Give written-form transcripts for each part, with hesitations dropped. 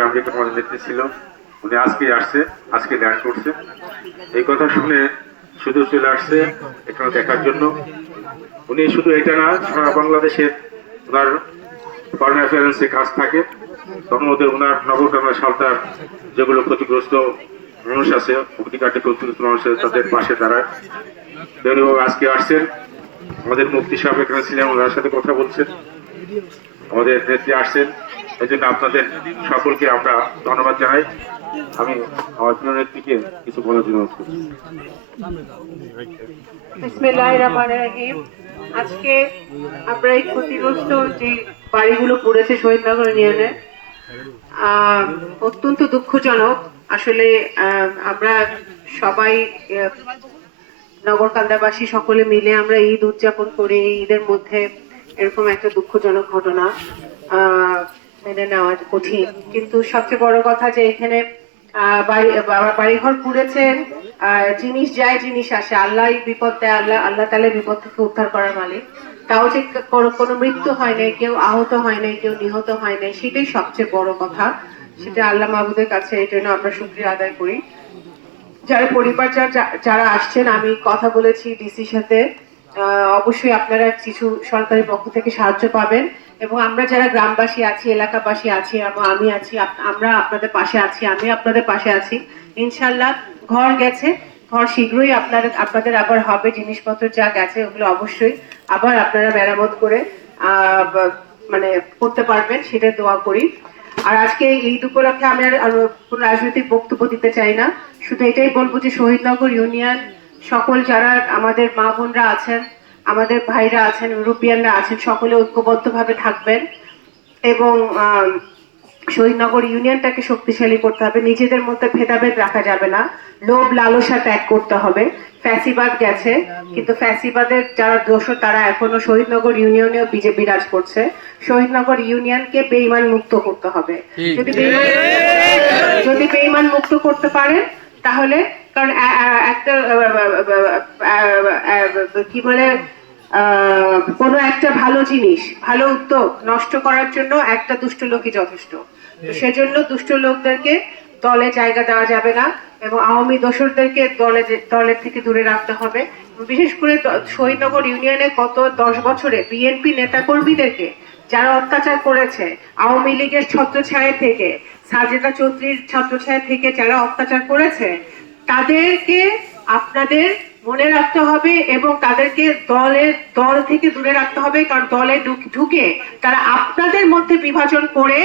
বছরে আমেরিকার আমাদের নেত্রী ছিল, উনি আজকে আসছে, আজকে ল্যান্ড করছে। এই কথা শুনে শুধু চলে আসছে এখানে দেখার জন্য। উনি শুধু এটা না, সারা বাংলাদেশের ওনার ফরেন অ্যাফেয়ার্সে কাজ থাকে, তখন ওদের ওনার নগরকামনা সালতার যেগুলো ক্ষতিগ্রস্ত মানুষ আছে, অগ্নিকাণ্ডে ক্ষতিগ্রস্ত মানুষ আছে, তাদের পাশে দাঁড়ায়। আজকে আসছেন, আমাদের মুফতি সাহেব এখানে ছিলেন, ওনার সাথে কথা বলছেন, আমাদের নেত্রী আসছেন। এই জন্য আপনাদের সকলকে আমরা ধন্যবাদ জানাই। আমি আমার প্রিয় নেত্রীকে কিছু বলার জন্য অনুরোধ করছি। বিসমিল্লাহির রহমানির রহিম। আজকে আমরা এই ক্ষতিগ্রস্ত যে বাড়িগুলো পড়েছে শহীদনগর ইউনিয়নে, অত্যন্ত দুঃখজনক। আসলে আমরা সবাই নগরকান্দাবাসী সকলে মিলে আমরা ঈদ উদযাপন করি। এই ঈদের মধ্যে এরকম একটা দুঃখজনক ঘটনা মেনে নেওয়া কঠিন, কিন্তু সবচেয়ে বড় কথা যে এখানে বাড়িঘর পুড়েছেন, জিনিস যায় জিনিস আসে, আল্লাহ বিপদ দেয়, আল্লাহ তাআলা বিপদ থেকে উদ্ধার করার মালিক। তাও যে কোনো মৃত্যু হয় নাই, কেউ আহত হয় নাই, কেউ নিহত হয় নাই, সেটাই সবচেয়ে বড় কথা। সেটা আল্লাহ মাহবুদের কাছে এই জন্য আমরা শুকরিয়া আদায় করি। যারা পরিবার যারা আসছেন, আমি কথা বলেছি ডিসির সাথে, অবশ্যই আপনারা কিছু সরকারি পক্ষ থেকে সাহায্য পাবেন, এবং আমরা যারা গ্রামবাসী আছি, এলাকাবাসী আছি, এবং আমি আছি, আমরা আপনাদের পাশে আছি, আমি আপনাদের পাশে আছি। ইনশাল্লাহ ঘর গেছে, ঘর শীঘ্রই আপনাদের আবার হবে। জিনিসপত্র যা গেছে ওগুলো অবশ্যই আবার আপনারা মেরামত করে মানে করতে পারবেন, সেটা দোয়া করি। আর আজকে ঈদ উপলক্ষে আমি আর কোনো রাজনৈতিক বক্তব্য দিতে চাই না, শুধু এটাই বলবো যে শহীদনগর ইউনিয়ন সকল যারা আমাদের মা বোনরা আছেন, আমাদের ভাইরা আছেন, ইউরোপিয়ানরা আছেন, সকলে ঐক্যবদ্ধভাবে থাকবেন এবং শহীদনগর ইউনিয়নটাকে শক্তিশালী করতে হবে। নিজেদের মধ্যে ভেদাভেদ রাখা যাবে না, লোভ লালসা ত্যাগ করতে হবে। ফ্যাসিবাদ গেছে, কিন্তু ফ্যাসিবাদের যারা দোষর তারা এখনো শহীদনগর ইউনিয়নেও বিরাজ করছে। শহীদনগর ইউনিয়নকে বেঈমান মুক্ত করতে হবে। যদি বেঈমান মুক্ত করতে পারেন তাহলে, কারণ একটা কি বলে, কোনো একটা ভালো জিনিস, ভালো উদ্যোগ নষ্ট করার জন্য একটা দুষ্ট লোকই যথেষ্ট। তো সেজন্য দুষ্ট লোকদেরকে দলে জায়গা দেওয়া যাবে না, এবং আওয়ামী দোসরদেরকে দলের থেকে দূরে রাখতে হবে। বিশেষ করে শহীদনগর ইউনিয়নে গত 10 বছরে বিএনপি নেতাকর্মীদেরকে যারা অত্যাচার করেছে, আওয়ামী লীগের ছত্রছায়া থেকে, সাজেদা চৌধুরীর ছত্রছায়া থেকে যারা অত্যাচার করেছে, তাদেরকে আপনাদের মনে রাখতে হবে এবং তাদেরকে দল থেকে দূরে রাখতে হবে। কারণ দলে ঢুকে তারা আপনাদের মধ্যে বিভাজন করে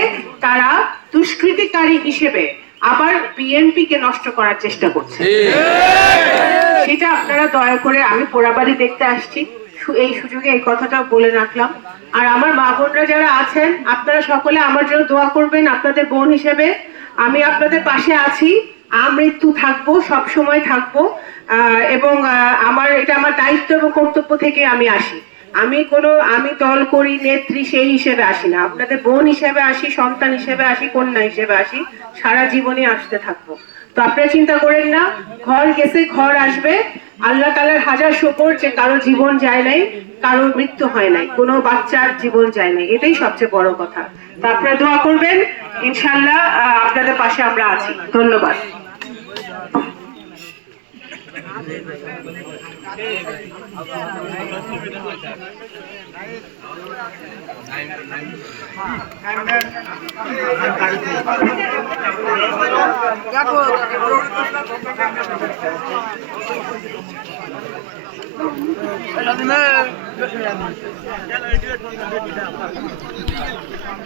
তারা দুষ্কৃতিকারী হিসেবে আবার বিএনপি কে নষ্ট করার চেষ্টা করছে। সেটা আপনারা দয়া করে, আমি পোড়াবাড়ি দেখতে আসছি, এই সুযোগে এই কথাটা বলে রাখলাম। আর আমার মা বোনরা যারা আছেন, আপনারা সকলে আমার জন্য দোয়া করবেন। আপনাদের বোন হিসেবে আমি আপনাদের পাশে আছি, আমৃত্যু থাকবো, সব সময় থাকবো, এবং এটা আমার দায়িত্ব এবং কর্তব্য থেকে আমি আসি। আমি দল করি, নেত্রী সেই হিসেবে আসি না, আপনাদের বোন হিসেবে আসি, সন্তান হিসেবে আসি, কন্যা হিসেবে আসি, সারা জীবনে আসতে থাকবো। তো আপনারা চিন্তা করেন না, ঘর গেছে, ঘর আসবে। আল্লাহ তাআলার হাজার শুকর যে কারো জীবন যায় নাই, কারো মৃত্যু হয় নাই, কোনো বাচ্চার জীবন যায় নাই, এটাই সবচেয়ে বড় কথা। তো আপনারা দোয়া করবেন, ইনশাআল্লাহ আপনাদের পাশে আমরা আছি। ধন্যবাদ।